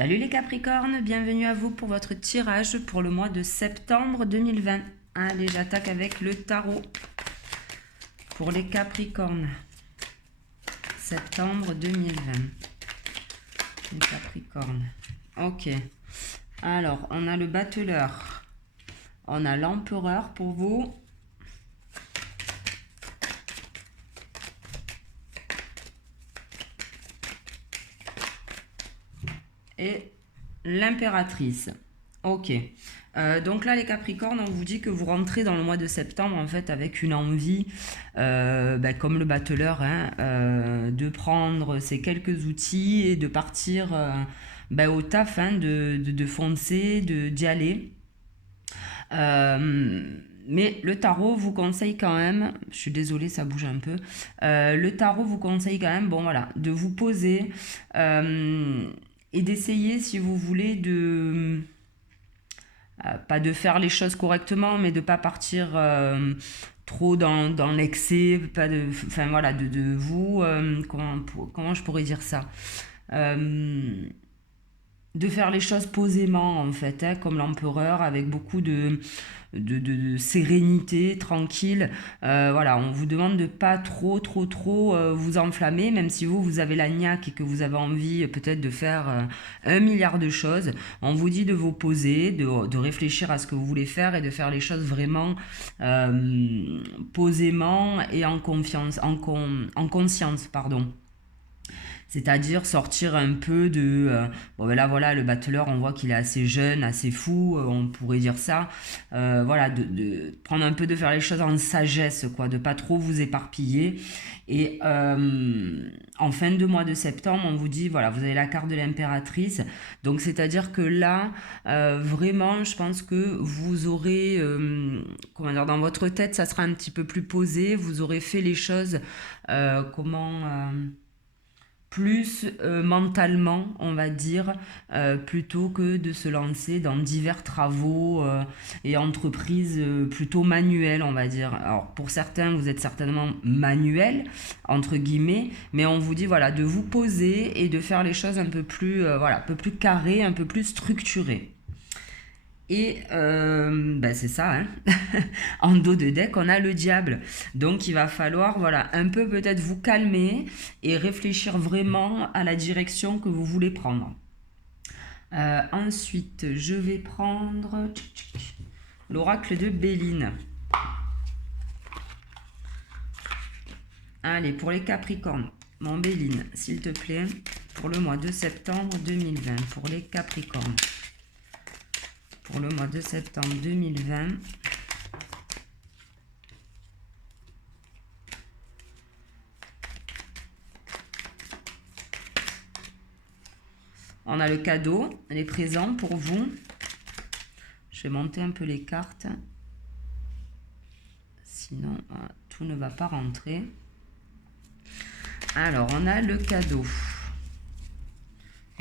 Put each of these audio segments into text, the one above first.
Salut les Capricornes, bienvenue à vous pour votre tirage pour le mois de septembre 2020. Allez, j'attaque avec le tarot pour les Capricornes. Septembre 2020. Les Capricornes. Ok. Alors, on a le battleur. On a l'empereur pour vous. Et l'impératrice. Ok. Donc là, les Capricornes, on vous dit que vous rentrez dans le mois de septembre, en fait, avec une envie, comme le battleur, de prendre ces quelques outils et de partir au taf, de foncer, d'y aller. Mais le tarot vous conseille quand même, je suis désolée, ça bouge un peu, le tarot vous conseille quand même, bon voilà, de vous poser et d'essayer, si vous voulez, pas de faire les choses correctement, mais de pas partir trop dans l'excès, pas de, enfin voilà, de vous, comment je pourrais dire ça, de faire les choses posément en fait, comme l'empereur, avec beaucoup de sérénité, tranquille. Voilà, on vous demande de pas trop vous enflammer, même si vous avez la niaque et que vous avez envie peut-être de faire 1 milliard de choses. On vous dit de vous poser, de réfléchir à ce que vous voulez faire et de faire les choses vraiment posément et en confiance, en conscience, pardon. C'est-à-dire sortir un peu de... là, voilà, le battleur, on voit qu'il est assez jeune, assez fou, on pourrait dire ça. Voilà, de prendre un peu, de faire les choses en sagesse, quoi, de pas trop vous éparpiller. Et en fin de mois de septembre, on vous dit, voilà, vous avez la carte de l'impératrice. Donc, c'est-à-dire que là, vraiment, je pense que vous aurez... comment dire, dans votre tête, ça sera un petit peu plus posé. Vous aurez fait les choses... plus mentalement, on va dire, plutôt que de se lancer dans divers travaux et entreprises plutôt manuelles, on va dire. Alors, pour certains, vous êtes certainement manuel, entre guillemets, mais on vous dit, voilà, de vous poser et de faire les choses un peu plus, un peu plus carrées, un peu plus structurées. Et c'est ça, hein. En dos de deck, on a le diable. Donc, il va falloir, voilà, un peu peut-être vous calmer et réfléchir vraiment à la direction que vous voulez prendre. Ensuite, je vais prendre l'oracle de Béline. Allez, pour les Capricornes, mon Béline, s'il te plaît, pour le mois de septembre 2020, pour les Capricornes. Pour le mois de septembre 2020. On a le cadeau, les présents pour vous. Je vais monter un peu les cartes. Sinon, tout ne va pas rentrer. Alors, on a le cadeau.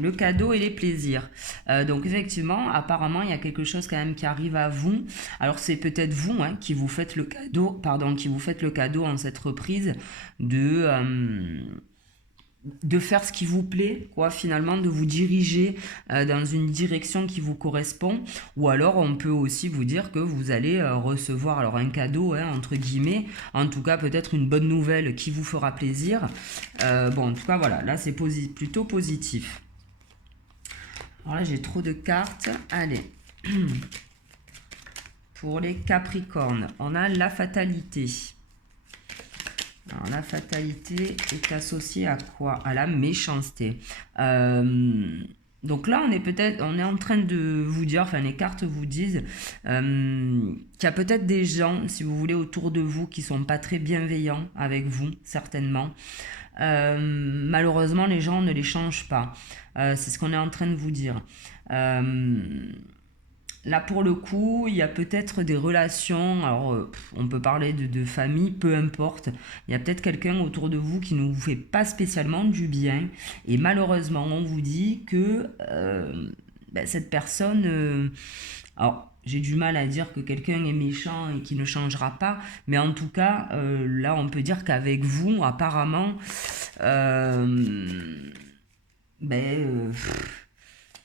Le cadeau et les plaisirs. Donc effectivement, apparemment, il y a quelque chose quand même qui arrive à vous. Alors c'est peut-être vous qui vous faites le cadeau, en cette reprise de faire ce qui vous plaît, quoi, finalement, de vous diriger dans une direction qui vous correspond. Ou alors, on peut aussi vous dire que vous allez recevoir alors un cadeau, entre guillemets, en tout cas peut-être une bonne nouvelle qui vous fera plaisir. En tout cas, voilà, là c'est plutôt positif. Alors là, j'ai trop de cartes. Allez. Pour les Capricornes, on a la fatalité. Alors, la fatalité est associée à quoi? À la méchanceté. Donc là, on est en train de vous dire, enfin les cartes vous disent qu'il y a peut-être des gens, si vous voulez, autour de vous qui sont pas très bienveillants avec vous, certainement. Malheureusement, les gens ne les changent pas. C'est ce qu'on est en train de vous dire. Là, pour le coup, il y a peut-être des relations, alors on peut parler de famille, peu importe. Il y a peut-être quelqu'un autour de vous qui ne vous fait pas spécialement du bien. Et malheureusement, on vous dit que cette personne... alors, j'ai du mal à dire que quelqu'un est méchant et qu'il ne changera pas, mais en tout cas, là, on peut dire qu'avec vous, apparemment,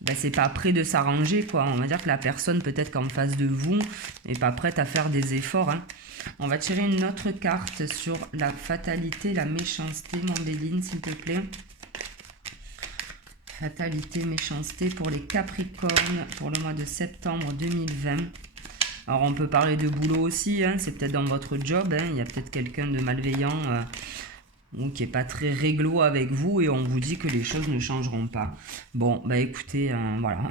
ben, c'est pas prêt de s'arranger, quoi. On va dire que la personne, peut-être qu'en face de vous, n'est pas prête à faire des efforts, hein. On va tirer une autre carte sur la fatalité, la méchanceté, Mandéline, s'il te plaît. Fatalité, méchanceté pour les Capricornes pour le mois de septembre 2020. Alors, on peut parler de boulot aussi, hein, c'est peut-être dans votre job, hein, il y a peut-être quelqu'un de malveillant ou qui n'est pas très réglo avec vous et on vous dit que les choses ne changeront pas. Bon, bah écoutez, voilà,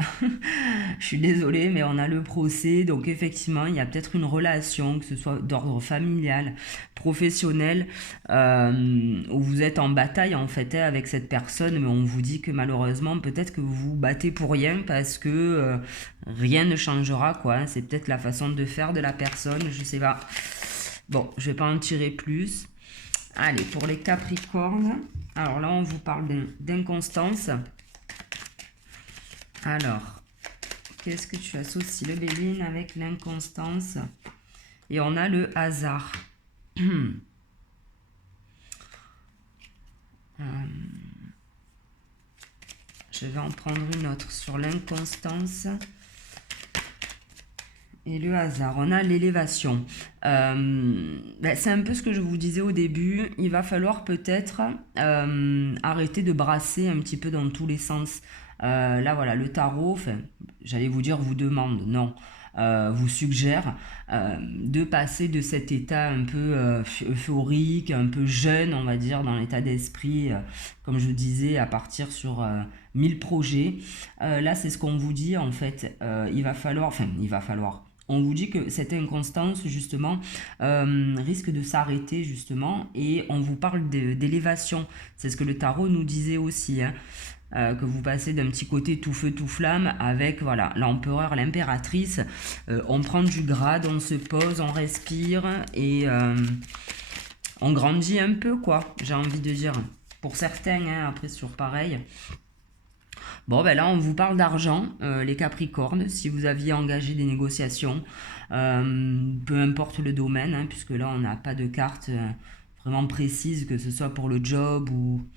je suis désolée, mais on a le procès, donc effectivement, il y a peut-être une relation, que ce soit d'ordre familial, professionnel, où vous êtes en bataille en fait avec cette personne, mais on vous dit que malheureusement, peut-être que vous vous battez pour rien parce que rien ne changera, quoi. Hein. C'est peut-être la façon de faire de la personne, je sais pas. Bon, je vais pas en tirer plus. Allez, pour les Capricornes, alors là, on vous parle d'inconstance. Alors, qu'est-ce que tu associes le Béline avec l'inconstance? Et on a le hasard. Je vais en prendre une autre sur l'inconstance. Et le hasard, on a l'élévation. C'est un peu ce que je vous disais au début. Il va falloir peut-être arrêter de brasser un petit peu dans tous les sens. Là, voilà, le tarot, j'allais vous dire, vous demande, non, vous suggère de passer de cet état un peu euphorique, un peu jeune, on va dire, dans l'état d'esprit, comme je disais, à partir sur 1000 projets. Là, c'est ce qu'on vous dit, en fait. Il va falloir. On vous dit que cette inconstance, justement, risque de s'arrêter, justement, et on vous parle d'élévation. C'est ce que le tarot nous disait aussi, hein, que vous passez d'un petit côté tout feu, tout flamme, avec, voilà, l'empereur, l'impératrice. On prend du grade, on se pose, on respire, et on grandit un peu, quoi, j'ai envie de dire. Pour certains, hein, après, sur pareil. Bon, ben là, on vous parle d'argent, les Capricornes, si vous aviez engagé des négociations, peu importe le domaine, hein, puisque là, on n'a pas de carte vraiment précise, que ce soit pour le job ou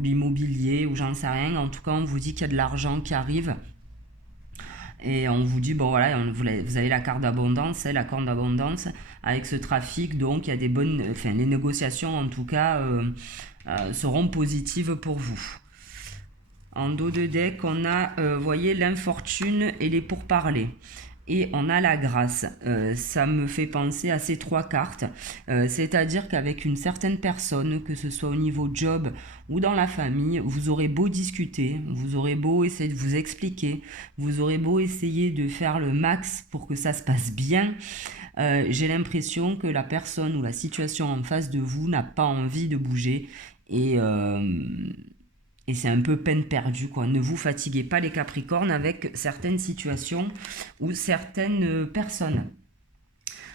l'immobilier, ou j'en sais rien. En tout cas, on vous dit qu'il y a de l'argent qui arrive. Et on vous dit, bon voilà, vous avez la carte d'abondance, la corne d'abondance, avec ce trafic, donc il y a des bonnes... Enfin, les négociations, en tout cas, seront positives pour vous. En dos de deck, on a, voyez, l'infortune et les pourparlers. Et on a la grâce. Ça me fait penser à ces trois cartes. C'est-à-dire qu'avec une certaine personne, que ce soit au niveau job ou dans la famille, vous aurez beau discuter, vous aurez beau essayer de vous expliquer, vous aurez beau essayer de faire le max pour que ça se passe bien. J'ai l'impression que la personne ou la situation en face de vous n'a pas envie de bouger. Et c'est un peu peine perdue, quoi. Ne vous fatiguez pas, les Capricornes, avec certaines situations ou certaines personnes.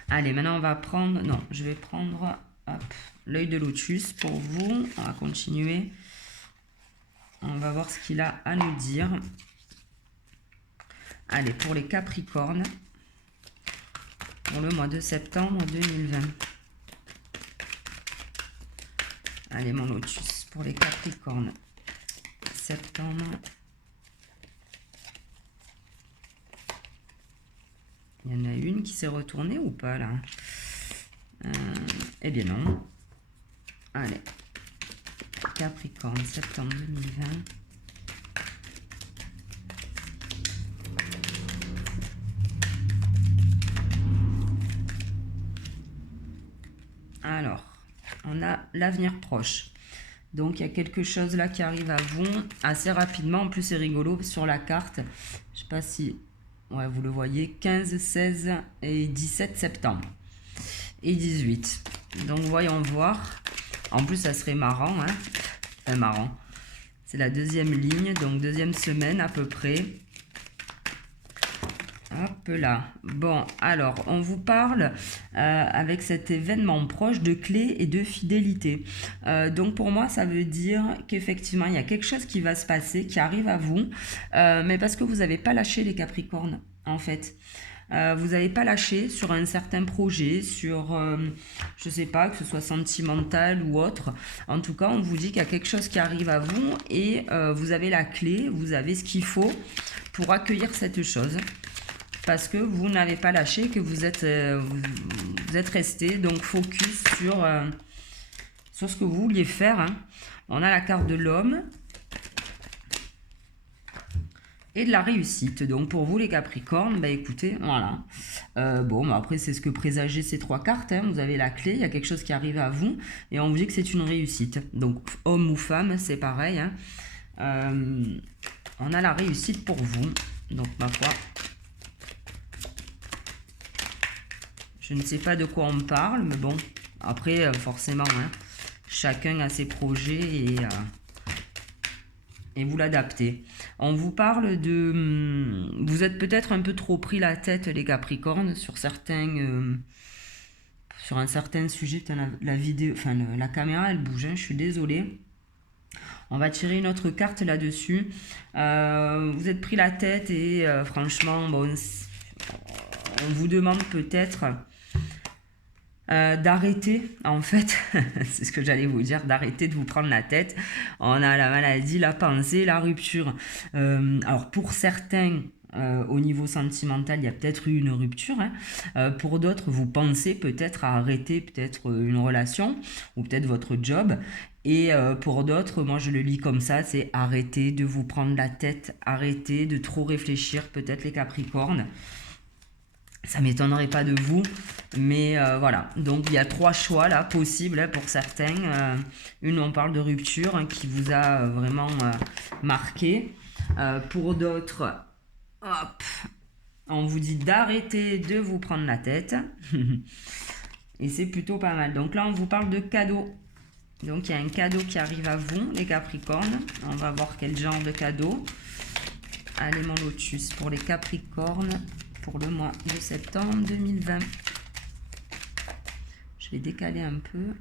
Allez, maintenant, on va prendre... Non, je vais prendre l'œil de lotus pour vous. On va continuer. On va voir ce qu'il a à nous dire. Allez, pour les Capricornes, pour le mois de septembre 2020. Allez, mon lotus, pour les Capricornes. Septembre. Il y en a une qui s'est retournée ou pas là? Eh bien non. Allez. Capricorne, septembre 2020. Alors, on a l'avenir proche. Donc, il y a quelque chose là qui arrive à vous assez rapidement. En plus, c'est rigolo sur la carte. Je ne sais pas si ouais, vous le voyez. 15, 16 et 17 septembre. Et 18. Donc, voyons voir. En plus, ça serait marrant. Hein, enfin, marrant. C'est la deuxième ligne. Donc, deuxième semaine à peu près. Hop là. Bon, alors, on vous parle avec cet événement proche de clés et de fidélité. Donc, pour moi, ça veut dire qu'effectivement, il y a quelque chose qui va se passer, qui arrive à vous, mais parce que vous n'avez pas lâché les Capricornes, en fait. Vous n'avez pas lâché sur un certain projet, sur, je ne sais pas, que ce soit sentimental ou autre. En tout cas, on vous dit qu'il y a quelque chose qui arrive à vous et vous avez la clé, vous avez ce qu'il faut pour accueillir cette chose. Parce que vous n'avez pas lâché, que vous êtes resté donc focus sur ce que vous vouliez faire. Hein. On a la carte de l'homme et de la réussite. Donc pour vous les Capricornes, bah écoutez, voilà. Bon, bah après c'est ce que présageaient ces 3 cartes. Hein. Vous avez la clé, il y a quelque chose qui arrive à vous et on vous dit que c'est une réussite. Donc homme ou femme, c'est pareil. Hein. On a la réussite pour vous. Donc ma foi, je ne sais pas de quoi on parle, mais bon, après forcément, hein, chacun a ses projets et vous l'adaptez. On vous parle de... Vous êtes peut-être un peu trop pris la tête, les Capricornes, sur un certain sujet. Putain, la vidéo, enfin la caméra, elle bouge, hein, je suis désolée. On va tirer une autre carte là-dessus. Vous êtes pris la tête et franchement, bon, on vous demande peut-être d'arrêter, en fait, c'est ce que j'allais vous dire, d'arrêter de vous prendre la tête. On a la maladie, la pensée, la rupture. Alors pour certains, au niveau sentimental, il y a peut-être eu une rupture. Hein. Pour d'autres, vous pensez peut-être à arrêter peut-être une relation ou peut-être votre job. Et pour d'autres, moi je le lis comme ça, c'est arrêter de vous prendre la tête, arrêter de trop réfléchir, peut-être les Capricornes. Ça ne m'étonnerait pas de vous, mais voilà. Donc il y a 3 choix là possibles hein, pour certains. Une, on parle de rupture hein, qui vous a vraiment marqué. Pour d'autres, hop, on vous dit d'arrêter de vous prendre la tête. Et c'est plutôt pas mal. Donc là, on vous parle de cadeau. Donc il y a un cadeau qui arrive à vous, les Capricornes. On va voir quel genre de cadeau. Allez, mon lotus pour les Capricornes. Pour le mois de septembre 2020. Je vais décaler un peu.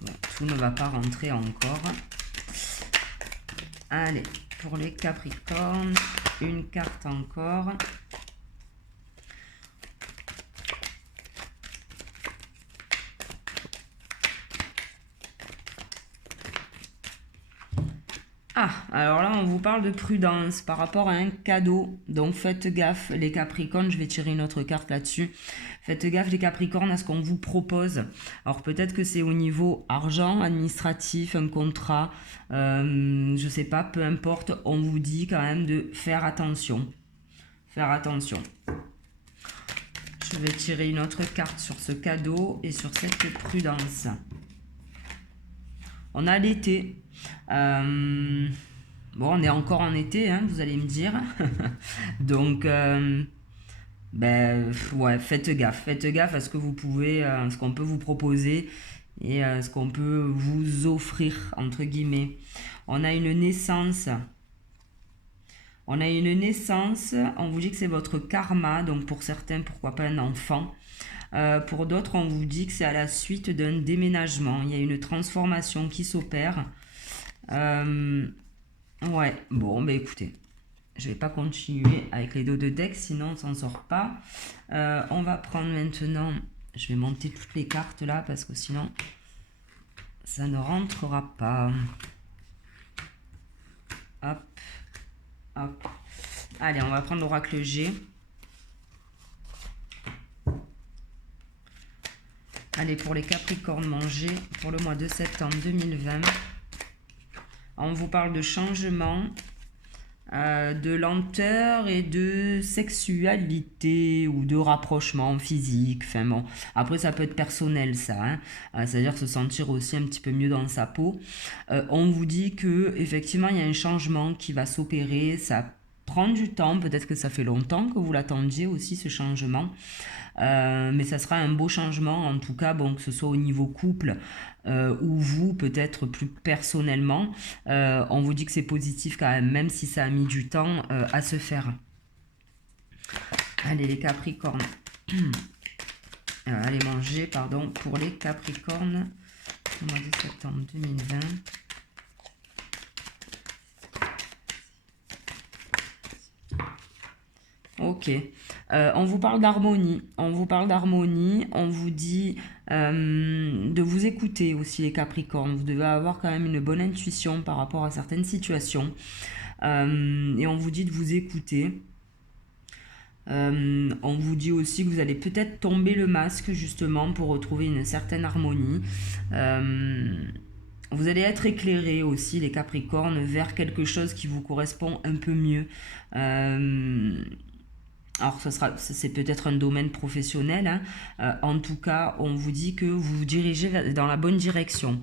Bon, tout ne va pas rentrer encore. Allez, pour les Capricornes, une carte encore. Ah, alors là, on vous parle de prudence par rapport à un cadeau. Donc, faites gaffe, les Capricornes. Je vais tirer une autre carte là-dessus. Faites gaffe, les Capricornes, à ce qu'on vous propose. Alors, peut-être que c'est au niveau argent, administratif, un contrat. Je sais pas, peu importe. On vous dit quand même de faire attention. Faire attention. Je vais tirer une autre carte sur ce cadeau et sur cette prudence. On a l'été. Bon, on est encore en été, hein, vous allez me dire. Donc, ouais, faites gaffe à ce que vous pouvez, ce qu'on peut vous proposer et ce qu'on peut vous offrir, entre guillemets. On a une naissance. On vous dit que c'est votre karma, donc pour certains, pourquoi pas un enfant. Pour d'autres, on vous dit que c'est à la suite d'un déménagement. Il y a une transformation qui s'opère. Ouais, bon, bah écoutez, je vais pas continuer avec les dos de deck, sinon on s'en sort pas. On va prendre maintenant, je vais monter toutes les cartes là, parce que sinon, ça ne rentrera pas. Hop, hop. Allez, on va prendre l'oracle G. Allez, pour les Capricornes mangés, pour le mois de septembre 2020, on vous parle de changement, de lenteur et de sexualité ou de rapprochement physique. Enfin bon, après ça peut être personnel ça, hein. C'est-à-dire se sentir aussi un petit peu mieux dans sa peau. On vous dit que effectivement il y a un changement qui va s'opérer, ça prend du temps, peut-être que ça fait longtemps que vous l'attendiez aussi ce changement. Mais ça sera un beau changement en tout cas, bon, que ce soit au niveau couple ou vous peut-être plus personnellement. On vous dit que c'est positif quand même si ça a mis du temps à se faire. Allez les Capricornes. Allez manger, pardon, pour les Capricornes au mois de septembre 2020. Ok. On vous parle d'harmonie. On vous parle d'harmonie. On vous dit de vous écouter aussi, les Capricornes. Vous devez avoir quand même une bonne intuition par rapport à certaines situations. Et on vous dit de vous écouter. On vous dit aussi que vous allez peut-être tomber le masque justement pour retrouver une certaine harmonie. Vous allez être éclairé aussi, les Capricornes, vers quelque chose qui vous correspond un peu mieux. Alors, c'est peut-être un domaine professionnel, hein. En tout cas, on vous dit que vous vous dirigez dans la bonne direction.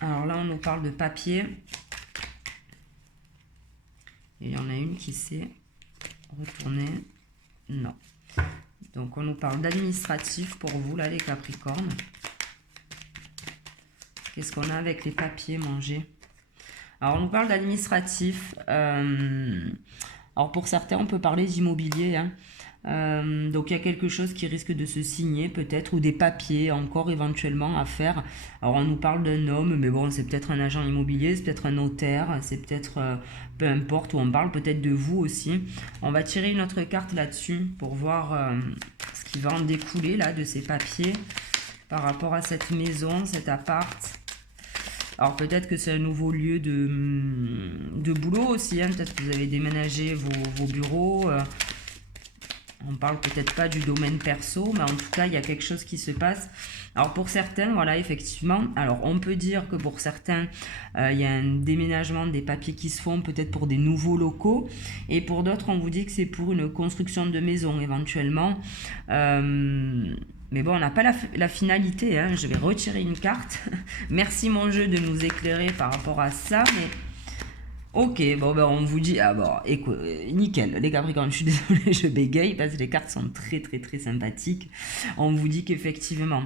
Alors là, on nous parle de papier. Et il y en a une qui s'est retournée. Non. Donc, on nous parle d'administratif pour vous, là, les Capricornes. Qu'est-ce qu'on a avec les papiers mangés? Alors, on nous parle d'administratif. Alors, pour certains, on peut parler d'immobilier, hein. Donc, il y a quelque chose qui risque de se signer, peut-être, ou des papiers encore éventuellement à faire. Alors, on nous parle d'un homme, mais bon, c'est peut-être un agent immobilier, c'est peut-être un notaire, c'est peut-être, peu importe, ou on parle peut-être de vous aussi. On va tirer une autre carte là-dessus pour voir ce qui va en découler, là, de ces papiers par rapport à cette maison, cet appart. Alors peut-être que c'est un nouveau lieu de boulot aussi, hein. Peut-être que vous avez déménagé vos bureaux. On parle peut-être pas du domaine perso, mais en tout cas, il y a quelque chose qui se passe. Alors pour certains, voilà, effectivement, alors on peut dire que pour certains, il y a un déménagement des papiers qui se font peut-être pour des nouveaux locaux. Et pour d'autres, on vous dit que c'est pour une construction de maison éventuellement. Mais bon, on n'a pas la finalité, hein. Je vais retirer une carte. Merci mon jeu de nous éclairer par rapport à ça, mais... Ok, bon ben on vous dit, ah bon, écoute, nickel, les Capricornes, je suis désolée, je bégaye parce que les cartes sont très très très sympathiques. On vous dit qu'effectivement,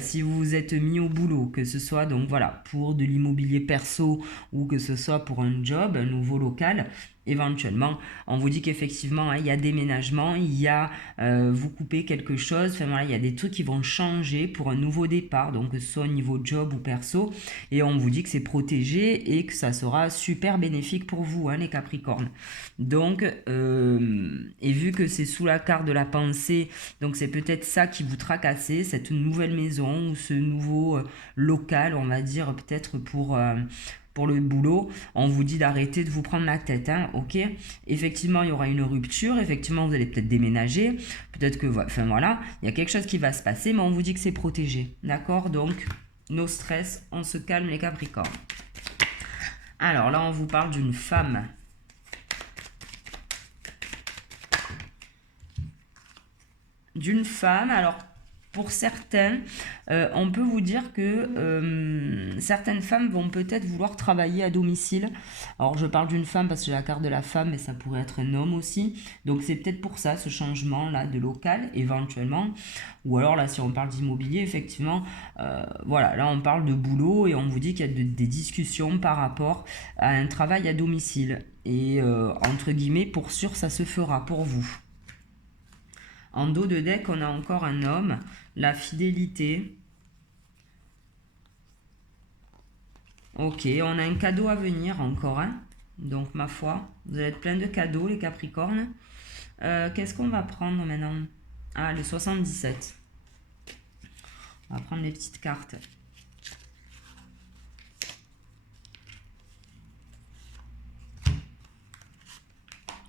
si vous vous êtes mis au boulot, que ce soit donc voilà, pour de l'immobilier perso ou que ce soit pour un job, un nouveau local, éventuellement, on vous dit qu'effectivement, hein, il y a déménagement, il y a vous coupez quelque chose, enfin voilà, il y a des trucs qui vont changer pour un nouveau départ, donc que ce soit au niveau job ou perso, et on vous dit que c'est protégé et que ça sera super bénéfique pour vous, hein, les Capricornes. Donc, et vu que c'est sous la carte de la pensée, donc c'est peut-être ça qui vous tracassez, cette nouvelle maison ou ce nouveau local, on va dire, peut-être pour le boulot, on vous dit d'arrêter de vous prendre la tête, hein, ok? Effectivement, il y aura une rupture, effectivement, vous allez peut-être déménager, peut-être que, enfin voilà, il y a quelque chose qui va se passer, mais on vous dit que c'est protégé, d'accord? Donc, no stress, on se calme les Capricornes. Alors là, on vous parle d'une femme. D'une femme, alors pour certains, on peut vous dire que certaines femmes vont peut-être vouloir travailler à domicile. Alors je parle d'une femme parce que j'ai la carte de la femme, mais ça pourrait être un homme aussi. Donc c'est peut-être pour ça ce changement-là de local, éventuellement. Ou alors là, si on parle d'immobilier, effectivement, voilà, là on parle de boulot et on vous dit qu'il y a des discussions par rapport à un travail à domicile. Et entre guillemets, pour sûr, ça se fera pour vous. En dos de deck, on a encore un homme, la fidélité. Ok, on a un cadeau à venir encore, hein. Donc, ma foi, vous allez être plein de cadeaux, les Capricornes. Qu'est-ce qu'on va prendre maintenant? Ah, le 77. On va prendre les petites cartes.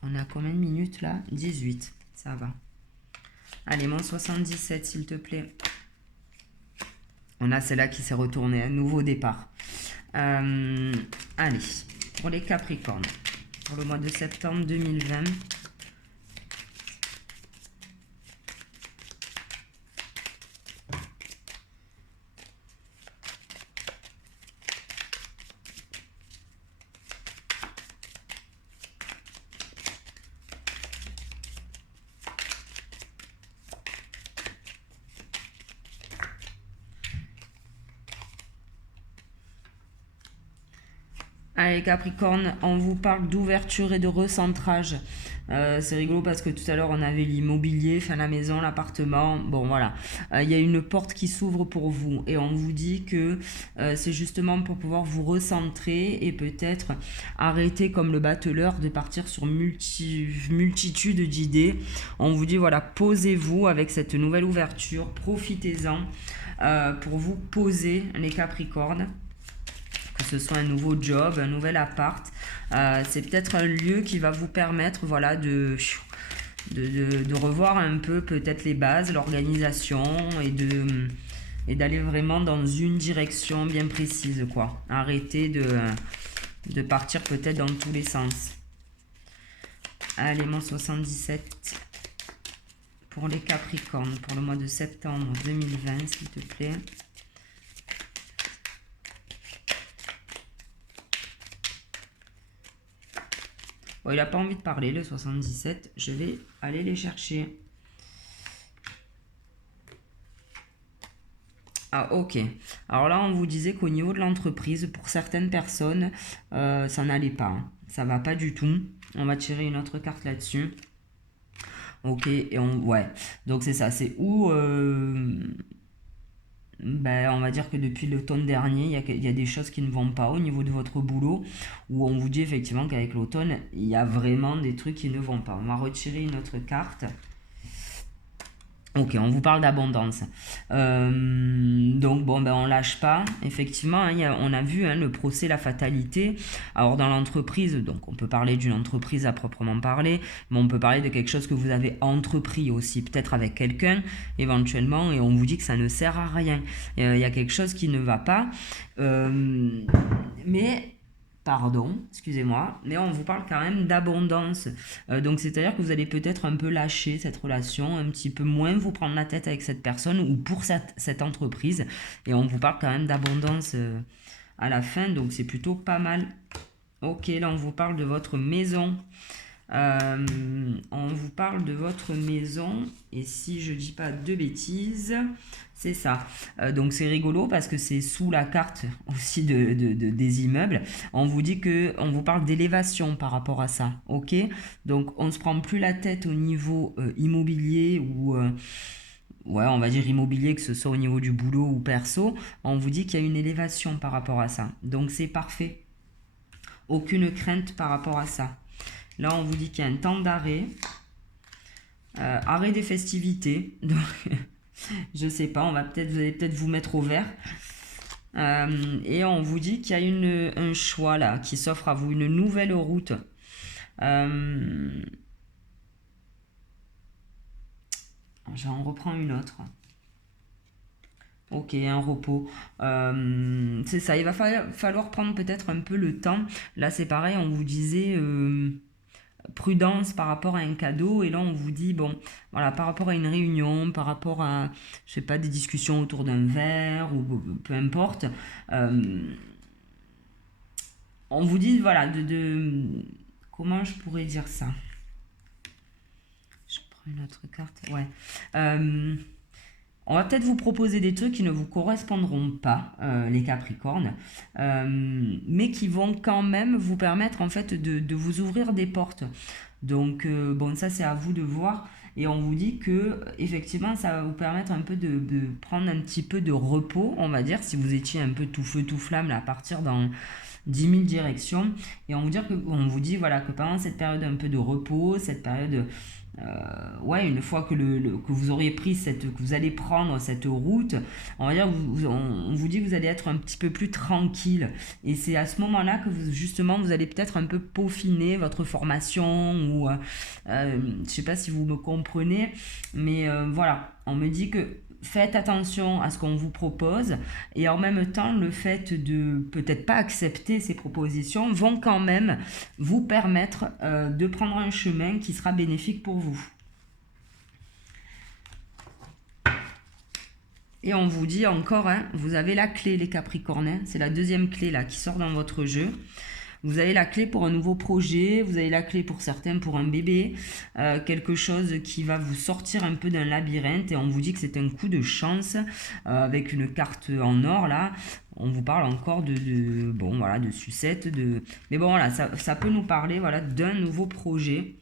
On a combien de minutes là? 18, ça va. Allez, mon 77, s'il te plaît. On a celle-là qui s'est retournée, un nouveau départ. Allez, pour les Capricornes, pour le mois de septembre 2020. Allez Capricorne, on vous parle d'ouverture et de recentrage. C'est rigolo parce que tout à l'heure on avait l'immobilier, enfin la maison, l'appartement. Bon voilà, il y a une porte qui s'ouvre pour vous et on vous dit que c'est justement pour pouvoir vous recentrer et peut-être arrêter comme le battleur de partir sur multitude d'idées. On vous dit voilà, posez-vous avec cette nouvelle ouverture, profitez-en pour vous poser les Capricornes. Que ce soit un nouveau job, un nouvel appart, c'est peut-être un lieu qui va vous permettre voilà, de revoir un peu peut-être les bases, l'organisation et d'aller vraiment dans une direction bien précise, quoi. Arrêter de partir peut-être dans tous les sens. Allez, mon 77 pour les Capricornes pour le mois de septembre 2020, s'il te plaît. Bon, il n'a pas envie de parler, le 77. Je vais aller les chercher. Ah, ok. Alors là, on vous disait qu'au niveau de l'entreprise, pour certaines personnes, ça n'allait pas. Hein. Ça va pas du tout. On va tirer une autre carte là-dessus. Ok, et ouais. Donc c'est ça. C'est où... ben, on va dire que depuis l'automne dernier, il y a des choses qui ne vont pas au niveau de votre boulot, où on vous dit effectivement qu'avec l'automne, il y a vraiment des trucs qui ne vont pas. On va retirer une autre carte. Ok, on vous parle d'abondance. Donc bon, ben on lâche pas. Effectivement, hein, on a vu hein, le procès, la fatalité. Alors dans l'entreprise, donc on peut parler d'une entreprise à proprement parler, mais on peut parler de quelque chose que vous avez entrepris aussi, peut-être avec quelqu'un éventuellement, et on vous dit que ça ne sert à rien. Il y a quelque chose qui ne va pas. Mais pardon, excusez-moi, mais on vous parle quand même d'abondance. Donc c'est-à-dire que vous allez peut-être un peu lâcher cette relation, un petit peu moins vous prendre la tête avec cette personne ou pour cette entreprise. Et on vous parle quand même d'abondance à la fin, donc c'est plutôt pas mal. Ok, là on vous parle de votre maison. On vous parle de votre maison et si je dis pas de bêtises, c'est ça. Donc c'est rigolo parce que c'est sous la carte aussi des immeubles. On vous dit que on vous parle d'élévation par rapport à ça. Ok. Donc on se prend plus la tête au niveau immobilier ou ouais, on va dire immobilier, que ce soit au niveau du boulot ou perso. On vous dit qu'il y a une élévation par rapport à ça. Donc c'est parfait. Aucune crainte par rapport à ça. Là, on vous dit qu'il y a un temps d'arrêt. Arrêt des festivités. Donc, je sais pas, vous allez peut-être vous mettre au vert. Et on vous dit qu'il y a un choix là qui s'offre à vous, une nouvelle route. J'en reprends une autre. Ok, un repos. C'est ça, il va falloir prendre peut-être un peu le temps. Là, c'est pareil, on vous disait prudence par rapport à un cadeau. Et là, on vous dit, bon, voilà, par rapport à une réunion, par rapport à, je sais pas, des discussions autour d'un verre ou peu importe. On vous dit, voilà, comment je pourrais dire ça? Je prends une autre carte. Ouais. On va peut-être vous proposer des trucs qui ne vous correspondront pas, les Capricornes, mais qui vont quand même vous permettre en fait de vous ouvrir des portes. Donc bon, ça c'est à vous de voir. Et on vous dit que effectivement ça va vous permettre un peu de prendre un petit peu de repos, on va dire, si vous étiez un peu tout feu tout flamme là, à partir dans 10 000 directions. Et on vous dit voilà, que pendant cette période un peu de repos, cette période ouais, une fois que vous auriez pris que vous allez prendre cette route, on va dire, on vous dit que vous allez être un petit peu plus tranquille. Et c'est à ce moment-là que justement, vous allez peut-être un peu peaufiner votre formation ou, je sais pas si vous me comprenez, mais voilà, on me dit que faites attention à ce qu'on vous propose et en même temps le fait de peut-être pas accepter ces propositions vont quand même vous permettre de prendre un chemin qui sera bénéfique pour vous. Et on vous dit encore, hein, vous avez la clé les Capricornes, c'est la deuxième clé là qui sort dans votre jeu. Vous avez la clé pour un nouveau projet, vous avez la clé pour certains pour un bébé, quelque chose qui va vous sortir un peu d'un labyrinthe et on vous dit que c'est un coup de chance avec une carte en or là. On vous parle encore bon voilà de sucette, mais bon voilà ça peut nous parler voilà d'un nouveau projet.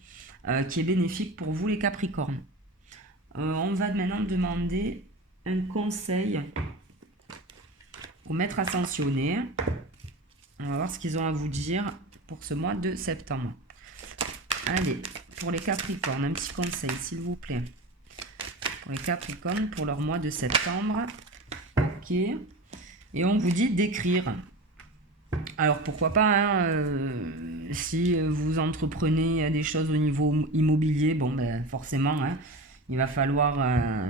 qui est bénéfique pour vous les Capricornes. On va maintenant demander un conseil au maître ascensionné. On va voir ce qu'ils ont à vous dire pour ce mois de septembre. Allez, pour les Capricornes, un petit conseil s'il vous plaît. Pour les Capricornes, pour leur mois de septembre. Ok. Et on vous dit d'écrire. Alors pourquoi pas, si vous entreprenez des choses au niveau immobilier, bon ben forcément, il va falloir,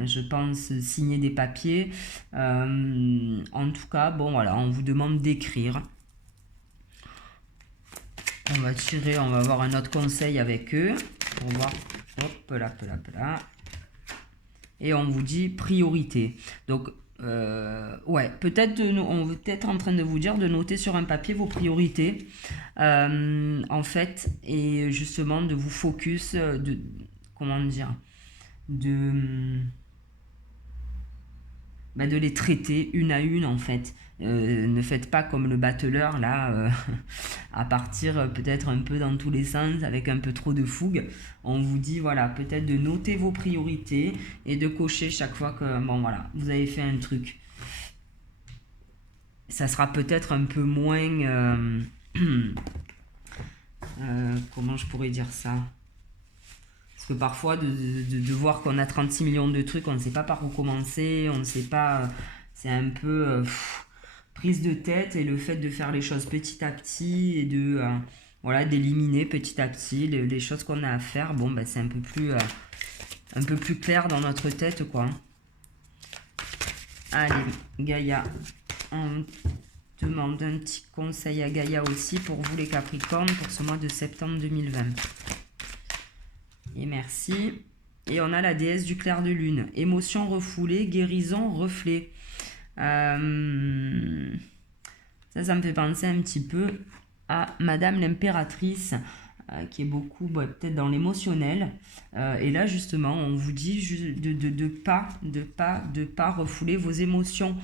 je pense, signer des papiers. En tout cas, bon voilà, on vous demande d'écrire. On va tirer, on va avoir un autre conseil avec eux pour voir. Hop là. Et on vous dit priorité. Donc, ouais, peut-être on est peut-être en train de vous dire de noter sur un papier vos priorités, en fait, et justement de vous focus, comment dire, de les traiter une à une en fait. Ne faites pas comme le battleur là, à partir peut-être un peu dans tous les sens avec un peu trop de fougue. On vous dit voilà, peut-être de noter vos priorités et de cocher chaque fois que bon voilà, vous avez fait un truc. Ça sera peut-être un peu moins comment je pourrais dire ça? Parce que parfois de voir qu'on a 36 millions de trucs, on ne sait pas par où commencer, on ne sait pas, c'est un peu prise de tête, et le fait de faire les choses petit à petit et de voilà, d'éliminer petit à petit les choses qu'on a à faire, bon ben c'est un peu plus clair dans notre tête quoi. Allez Gaïa, on demande un petit conseil à Gaïa aussi pour vous les Capricornes pour ce mois de septembre 2020. Et merci. Et on a la déesse du clair de lune. Émotion refoulée, guérison, reflet. Ça me fait penser un petit peu à Madame l'impératrice, qui est beaucoup peut-être dans l'émotionnel. Et là, justement, on vous dit de pas refouler vos émotions.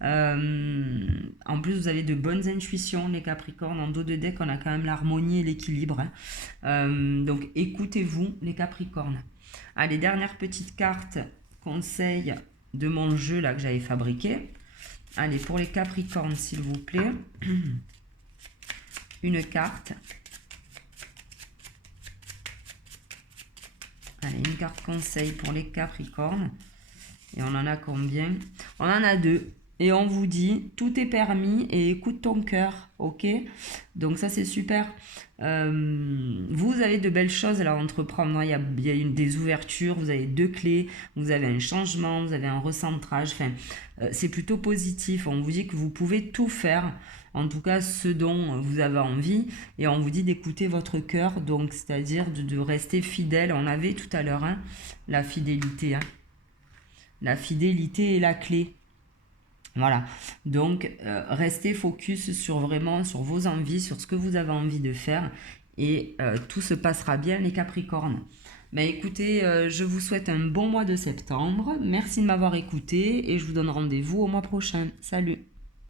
En plus, vous avez de bonnes intuitions, les Capricornes. En dos de deck, on a quand même l'harmonie et l'équilibre. Donc, écoutez-vous, les Capricornes. Allez, dernière petite carte, conseil de mon jeu là que j'avais fabriqué. Allez, pour les Capricornes, s'il vous plaît. Une carte. Allez, une carte conseil pour les Capricornes. Et on en a combien? On en a 2. Et on vous dit, tout est permis et écoute ton cœur, ok? Donc ça, c'est super. Vous avez de belles choses à entreprendre. Il y a des ouvertures, vous avez 2 clés, vous avez un changement, vous avez un recentrage. Enfin, c'est plutôt positif. On vous dit que vous pouvez tout faire. En tout cas, ce dont vous avez envie. Et on vous dit d'écouter votre cœur. Donc, c'est-à-dire de rester fidèle. On avait tout à l'heure la fidélité. La fidélité est la clé. Voilà, donc restez focus sur vos envies, sur ce que vous avez envie de faire, et tout se passera bien les Capricornes. Ben écoutez, je vous souhaite un bon mois de septembre, merci de m'avoir écouté et je vous donne rendez-vous au mois prochain. Salut!